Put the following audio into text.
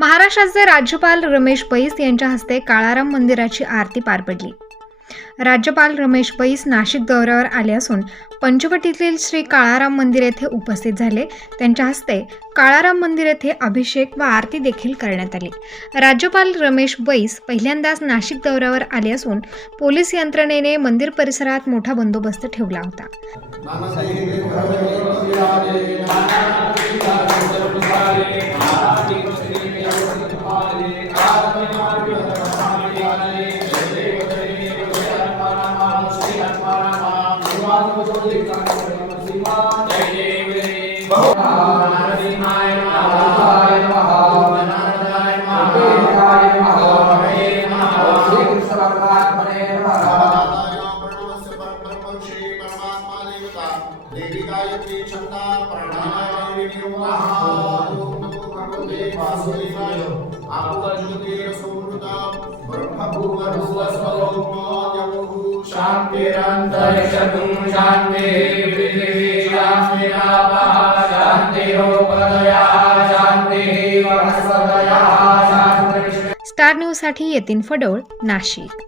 महाराष्ट्राचे राज्यपाल रमेश बैस यांच्या हस्ते काळाराम मंदिराची आरती पार पडली। राज्यपाल रमेश बैस नाशिक दौऱ्यावर आले असून पंचवटीतील श्री काळाराम मंदिर येथे उपस्थित झाले। त्यांच्या हस्ते काळाराम मंदिर येथे अभिषेक व आरती देखील करण्यात आली। राज्यपाल रमेश बैस पहिल्यांदाच नाशिक दौऱ्यावर आले असून पोलीस यंत्रणेने मंदिर परिसरात मोठा बंदोबस्त ठेवला होता। देवी गायत्री छंदा प्रणाम भगवते वासुदेवाय आपुज्योतिर सुमृता ब्रह्मभुवस्वरूपो शान्तिरन्तरिक्षं शान्तिः पृथिवी शान्तिरापः शान्तिरोपदया शान्तिः वनस्पतयः शान्तिः। स्टार न्यूज साठी यतीन फडोळ, नाशिक।